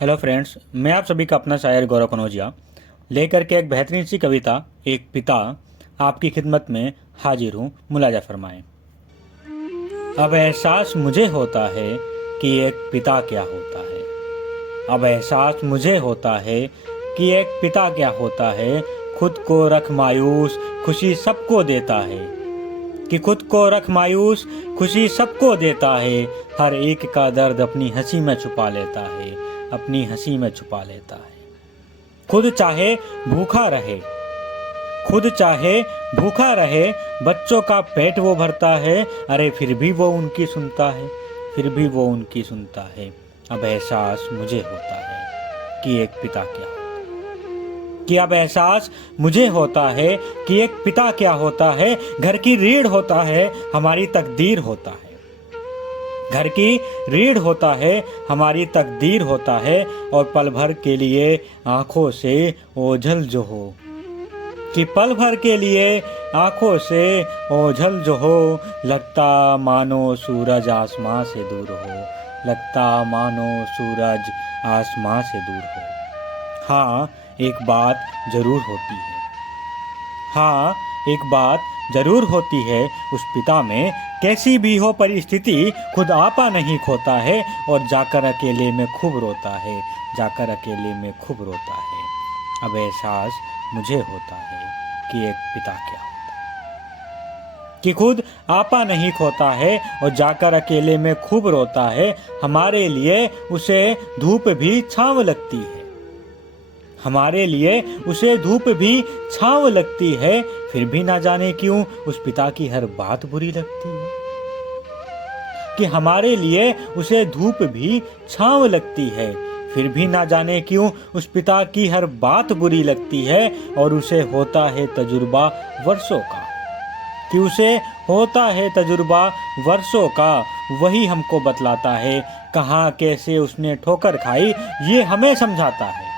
Hello friends, मैं आप सभी का अपना शायर गौरव कनौजिया लेकर के एक बेहतरीन सी कविता एक पिता आपकी खिदमत में हाजिर हूँ। मुलाजा फरमाएं। अब एहसास मुझे होता है कि एक पिता क्या होता है। अब एहसास मुझे होता है कि एक पिता क्या होता है। खुद को रख मायूस खुशी सबको देता है। कि खुद को रख मायूस खुशी सबको देता है। हर एक का दर्द अपनी हंसी में छुपा लेता है। अपनी हंसी में छुपा लेता है। खुद चाहे भूखा रहे, खुद चाहे भूखा रहे, बच्चों का पेट वो भरता है। अरे फिर भी वो उनकी सुनता है, फिर भी वो उनकी सुनता है। अब एहसास मुझे होता है कि एक पिता क्या होता है। कि अब एहसास मुझे होता है कि एक पिता क्या होता है। घर की रीढ़ होता है, हमारी तकदीर होता है। घर की रीढ़ होता है, हमारी तकदीर होता है। और पल भर के लिए आंखों से ओझल जो हो, कि पल भर के लिए आंखों से ओझल जो हो। लगता मानो सूरज आसमां से दूर हो, लगता मानो सूरज आसमां से दूर हो। हाँ, एक बात जरूर होती है, हाँ एक बात जरूर होती है। उस पिता में कैसी भी हो परिस्थिति खुद आपा नहीं खोता है। और जाकर अकेले में खूब रोता है, जाकर अकेले में खूब रोता है। अब एहसास मुझे होता है कि एक पिता क्या होता है। कि खुद आपा नहीं खोता है और जाकर अकेले में खूब रोता है। हमारे लिए उसे धूप भी छांव लगती है, हमारे लिए उसे धूप भी छांव लगती है। फिर भी ना जाने क्यों उस पिता की हर बात बुरी लगती है। कि हमारे लिए उसे धूप भी छांव लगती है, फिर भी ना जाने क्यों उस पिता की हर बात बुरी लगती है। और उसे होता है तजुर्बा वर्षों का, कि उसे होता है तजुर्बा वर्षों का। वही हमको बतलाता है कहाँ कैसे उसने ठोकर खाई, ये हमें समझाता है।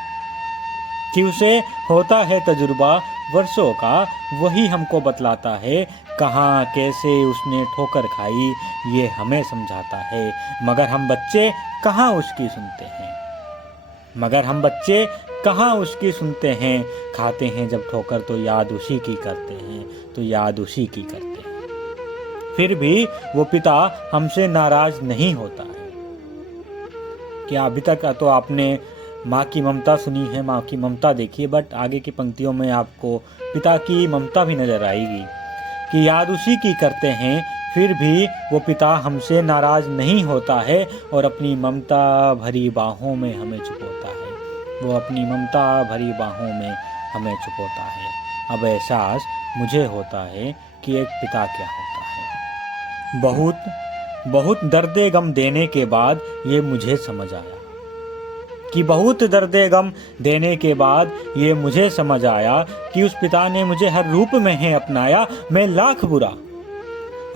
कि उसे होता है तजुर्बा वर्षों का, वही हमको बतलाता है कहाँ कैसे उसने ठोकर खाई, ये हमें समझाता है। मगर हम बच्चे कहाँ उसकी सुनते हैं, मगर हम बच्चे कहाँ उसकी सुनते हैं। खाते हैं जब ठोकर तो याद उसी की करते हैं, तो याद उसी की करते हैं। फिर भी वो पिता हमसे नाराज नहीं होता है। क्या अभी तक तो आपने माँ की ममता सुनी है, माँ की ममता देखी है, बट आगे की पंक्तियों में आपको पिता की ममता भी नजर आएगी। कि याद उसी की करते हैं, फिर भी वो पिता हमसे नाराज नहीं होता है। और अपनी ममता भरी बाहों में हमें छुपाता है, वो अपनी ममता भरी बाहों में हमें छुपाता है। अब एहसास मुझे होता है कि एक पिता क्या होता है। बहुत दर्दे गम देने के बाद ये मुझे समझ आया, कि बहुत दर्दे गम देने के बाद ये मुझे समझ आया कि उस पिता ने मुझे हर रूप में है अपनाया। मैं लाख बुरा,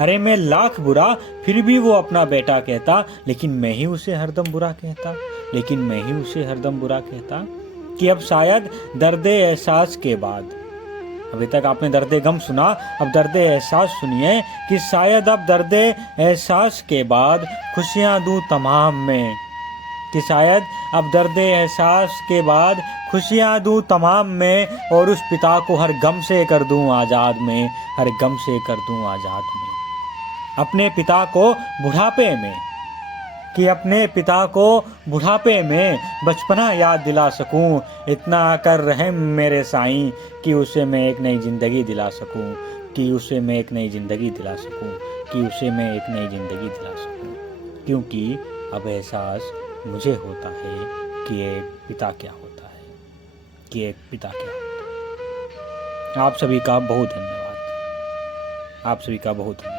अरे मैं लाख बुरा, फिर भी वो अपना बेटा कहता। लेकिन मैं ही उसे हरदम बुरा कहता, लेकिन मैं ही उसे हरदम बुरा कहता। कि अब शायद दर्दे एहसास के बाद, अभी तक आपने दर्दे गम सुना, अब दर्दे एहसास सुनिए। कि शायद अब दर्दे एहसास के बाद खुशियां दूं तमाम में, कि शायद अब दर्दे एहसास के बाद खुशियां दूं तमाम में। और उस पिता को हर गम से कर दूं आज़ाद में, हर गम से कर दूं आज़ाद में। अपने पिता को बुढ़ापे में, कि अपने पिता को बुढ़ापे में बचपना याद दिला सकूं। इतना कर रहम मेरे साईं कि उसे मैं एक नई ज़िंदगी दिला सकूं, कि उसे मैं एक नई ज़िंदगी दिला सकूं, कि उसे मैं एक नई ज़िंदगी दिला सकूं। क्योंकि अब एहसास मुझे होता है कि एक पिता क्या होता है, कि एक पिता क्या होता है। आप सभी का बहुत धन्यवाद, आप सभी का बहुत धन्यवाद।